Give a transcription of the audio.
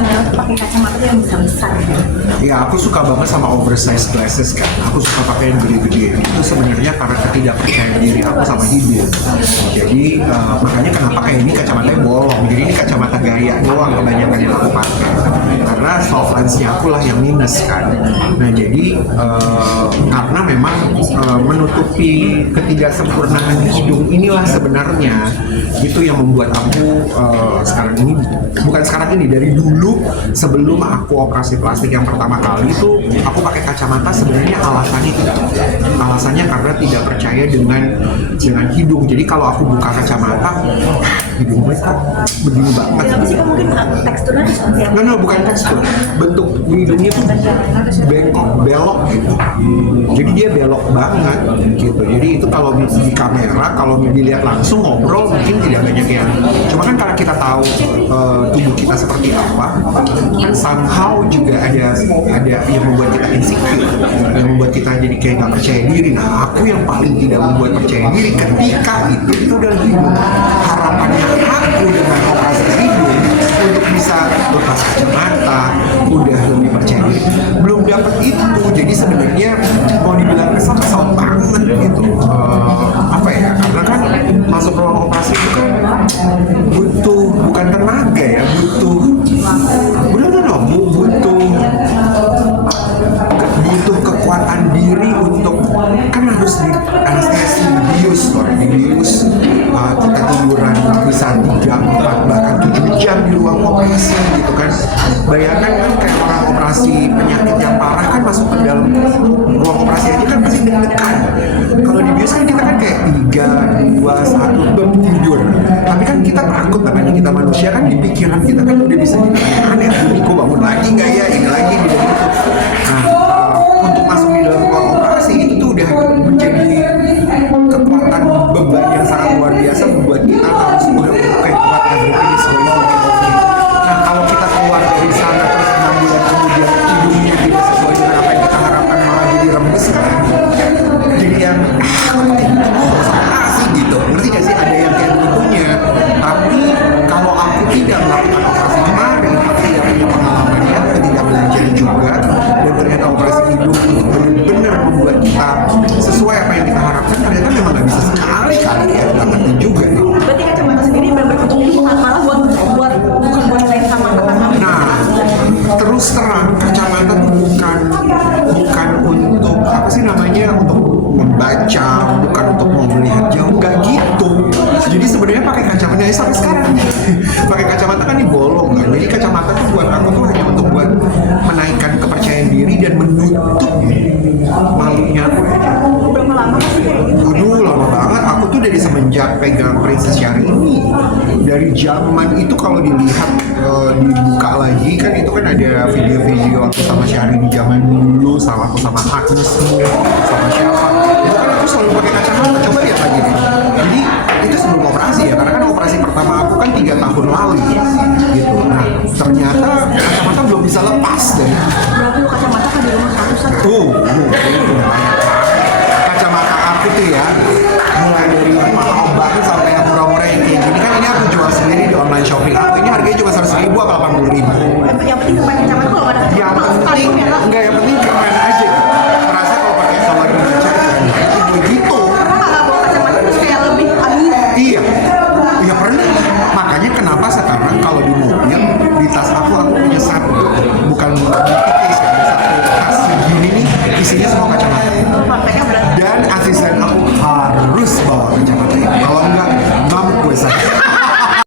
Manila tuh pakai kacamata yang besar-besar gitu. Ya, aku suka banget sama oversized glasses kan. Aku suka pakai yang gede-gede. Itu sebenarnya karena ketidakpercayaan diri aku sama hidup. Jadi makanya kenapa kayak ini kacamatanya bolong. Jadi ini kacamata gaya doang kebanyakan yang aku pakai. Karena soft lens-nya aku lah yang minus kan. Nah jadi karena memang menutupi ketidaksempurnaan hidung inilah sebenarnya itu yang membuat aku sekarang ini, bukan sekarang ini, dari dulu sebelum aku operasi plastik yang pertama kali itu aku pakai kacamata sebenarnya alasannya karena tidak percaya dengan hidung. Jadi kalau aku buka kacamata hidung gue kok begini banget. Kenapa sih mungkin teksturnya seperti apa? No, bukan tekstur, bentuk hidungnya tuh bengkok, belok gitu. Jadi dia belok banget gitu. Jadi itu kalau di kamera, kalau dilihat langsung ngobrol mungkin tidak banyak yang. Cuma kan karena kita tahu tubuh kita seperti apa, kan somehow juga ada yang membuat kita insecure, yang membuat kita jadi kayak nggak percaya diri. Nah, aku yang paling tidak membuat percaya diri ketika itu adalah hidung. Harapannya aku dengan operasi hidung untuk bisa lepas kacamata, udah lebih percaya diri, belum dapat itu. Jadi sebenarnya mau dibilang kesel banget gitu. Apa ya? Karena kan masuk ruang operasi itu kan butuh, bukan tenaga ya, butuh kekuatan diri untuk, kan harus di anestesi, dibius, kita tiduran bisa 3, 4, bahkan 7 jam di ruang operasi gitu kan. Bayangkan kan kayak orang operasi penyakit yang parah kan masuk ke dalam ruang operasi aja kan pasti deg-degan. Kalau dibius kan kita kan kayak 3, 2, 1 tidur. Tapi kan kita takut, namanya kita manusia kan, di pikiran kita kan udah bisa aneh, ini kok bangun lagi nggak ya, ini lagi gitu. Nah, untuk masuk di dalam ruang operasi itu udah menjadi kekuatan beban yang sangat luar biasa, membuat kita harus udah kayak kuat, everything is going to be okay. Nah, kalau kita keluar dari sana terus 6 bulan kemudian hidungnya tidak sesuai dengan apa yang kita harapkan, malah jadi rembes kan, jadi yang operasi gitu, ngerti gak sih, ada yang kayak begitunya. Tapi kalau aku tidak melakukan operasi kemarin, aku tidak punya pengalamannya, aku tidak belajar juga, dan ternyata operasi hidung untuk benar-benar membuat kita sesuai apa yang kita harapkan, ternyata memang nggak bisa sekali kali ya, nggak ngerti juga nih. Berarti kacamata sendiri benar-benar itu bukan malah bukan buat lain sama kacamata. Nah, terus terang kacamata tuh bukan untuk apa sih namanya, untuk membaca, bukan untuk mau melihat jauh, nggak gitu. Jadi sebenarnya pakai kacamata ya sampai sekarang pakai kacamata kan ini bolong kan. Jadi kacamata tuh buat aku tuh hanya untuk buat menaikkan kepercayaan diri dan menutup malunya aku aja. Berapa lama sih kayak gitu? Aduh, lama banget. Aku tuh dari semenjak pegang Princess Syahrini. Dari zaman itu kalau dilihat dibuka lagi kan, itu kan ada video-video aku sama Syahrini zaman dulu, sama aku sama Agnes, sama siapa. Itu kan aku selalu pakai kacamata. Coba lihat lagi nih. Jadi itu sebelum operasi ya, karena kan operasi pertama aku kan 3 tahun lalu gitu. Nah, ternyata kacamata belum bisa lepas deh. Berapa lu kacamata kan di rumah ratusan? Itu banyak. Kacamata aku tuh ya, mulai dari yang mahal banget sampai yang murah-murah yang kayak gini kan, ini aku jual sendiri di online shopping. Aku ini harganya cuma 100.000 atau 80.000. Yang penting